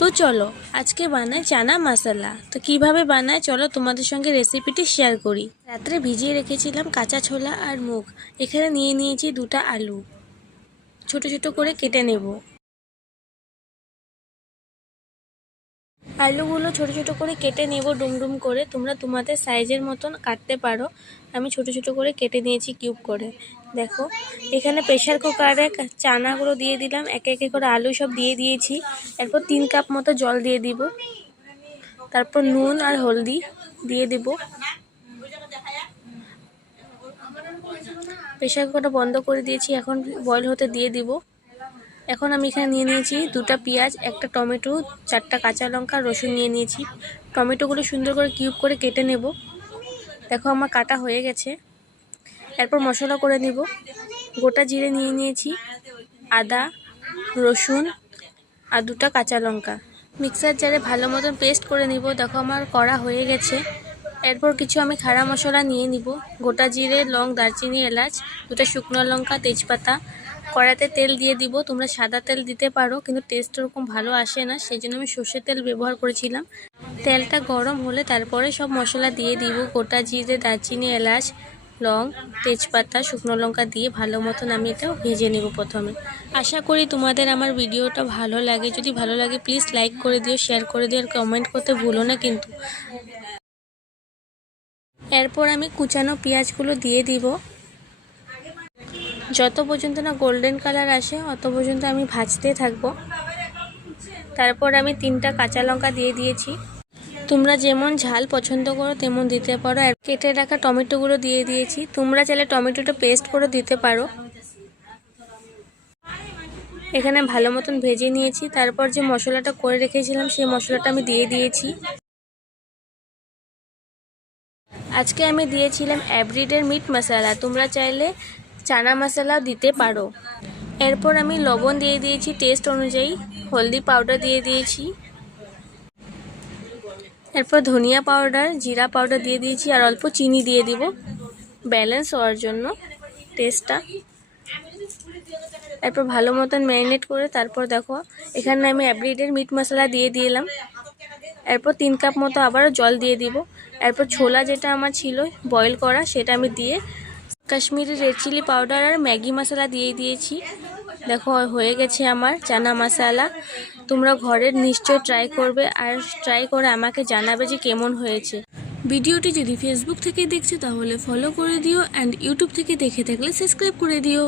তো চলো আজকে বানাই চানা মশলা। তো কিভাবে বানায় চলো তোমাদের সঙ্গে রেসিপিটি শেয়ার করি। রাত্রে ভিজিয়ে রেখেছিলাম কাঁচা ছোলা আর মুগ। এখানে নিয়ে নিয়েছি 2টা আলু, ছোট ছোট করে কেটে নেব। আলুগুলো ছোট ছোট করে কেটে নেব ডুমডুম করে। তোমরা তোমাদের সাইজের মতন কাটতে পারো। আমি ছোট ছোট করে কেটে নিয়েছি কিউব করে। দেখো এখানে প্রেশার কুকারে চানাগুলো দিয়ে দিলাম, একে একে করে আলু সব দিয়ে দিয়েছি। এরপর 3 কাপ মতো জল দিয়ে দিব, তারপর নুন আর হলদি দিয়ে দেব। প্রেশার কুকারটা বন্ধ করে দিয়েছি, এখন বয়েল হতে দিয়ে দিব। এখন আমি এখানে নিয়ে নিয়েছি 2টা পেঁয়াজ, 1টা টমেটো, 4টা কাঁচা লঙ্কা, রসুন নিয়ে নিয়েছি। টমেটোগুলো সুন্দর করে কিউব করে কেটে নেব। দেখো আমার কাটা হয়ে গেছে। এরপর মশলা করে নেব। গোটা জিরে নিয়ে নিয়েছি, আদা, রসুন আর 2টা কাঁচা লঙ্কা। মিক্সার জারে ভালো মতন পেস্ট করে নিব। দেখো আমার করা হয়ে গেছে। এরপর কিছু আমি খাড়া মশলা নিয়ে নিব। গোটা জিরে, লং, দারচিনি, এলাচ, 2টা শুকনো লঙ্কা, তেজপাতা। কড়াতে তেল দিয়ে দিব। তোমরা সাদা তেল দিতে পারো, কিন্তু টেস্ট ওরকম ভালো আসে না, সেই জন্য আমি সর্ষের তেল ব্যবহার করেছিলাম। তেলটা গরম হলে তারপরে সব মশলা দিয়ে দিব। গোটা জিরে, দারচিনি, এলাচ, লং, তেজপাতা, শুকনো লঙ্কা দিয়ে ভালো মতন আমি এটা ভেজে নেব প্রথমে। আশা করি তোমাদের আমার ভিডিওটা ভালো লাগে। যদি ভালো লাগে প্লিজ লাইক করে দিও, শেয়ার করে দিও আর কমেন্ট করতে ভুলো না কিন্তু। এরপর আমি কুচানো পেঁয়াজগুলো দিয়ে দিব। যত পর্যন্ত না গোল্ডেন কালার আসে অত পর্যন্ত আমি ভাজতে থাকবো। তারপর আমি 3টা কাঁচা লঙ্কা দিয়ে দিয়েছি। তোমরা যেমন ঝাল পছন্দ করো তেমন দিতে পারো। আর কেটে রাখা টমেটোগুলো দিয়ে দিয়েছি। তোমরা চাইলে টমেটোটা পেস্ট করে দিতে পারো। এখানে ভালো মতন ভেজে নিয়েছি। তারপর যে মশলাটা করে রেখেছিলাম সেই মশলাটা আমি দিয়ে দিয়েছি। আজকে আমি দিয়েছিলাম এভরিডের মিট মশলা, তোমরা চাইলে চানা মশলা দিতে পারো। এরপর আমি লবণ দিয়ে দিয়েছি টেস্ট অনুযায়ী, হলদি পাউডার দিয়ে দিয়েছি। এরপর ধনিয়া পাউডার, জিরা পাউডার দিয়ে দিয়েছি আর অল্প চিনি দিয়ে দিব ব্যালেন্স হওয়ার জন্য টেস্টটা। এরপর ভালো মতন ম্যারিনেট করে তারপর দেখো এখানে আমি এভরিডের মিট মশলা দিয়ে দিলাম। এরপর 3 কাপ মতো আবারও জল দিয়ে দিব। এরপর ছোলা যেটা আমার ছিল বয়েল করা সেটা আমি দিয়ে কাশ্মীরি রেড চিলি পাউডার আর ম্যাগি মশলা দিয়ে দিয়েছি। দেখো হয়ে গেছে আমার চানা মশলা। তোমরা ঘরের নিশ্চয় ট্রাই করবে আর ট্রাই করে আমাকে জানাবে যে কেমন হয়েছে। ভিডিওটি যদি ফেসবুক থেকে দেখছো তাহলে ফলো করে দিও, অ্যান্ড ইউটিউব থেকে দেখে থাকলে সাবস্ক্রাইব করে দিও।